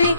காற்றே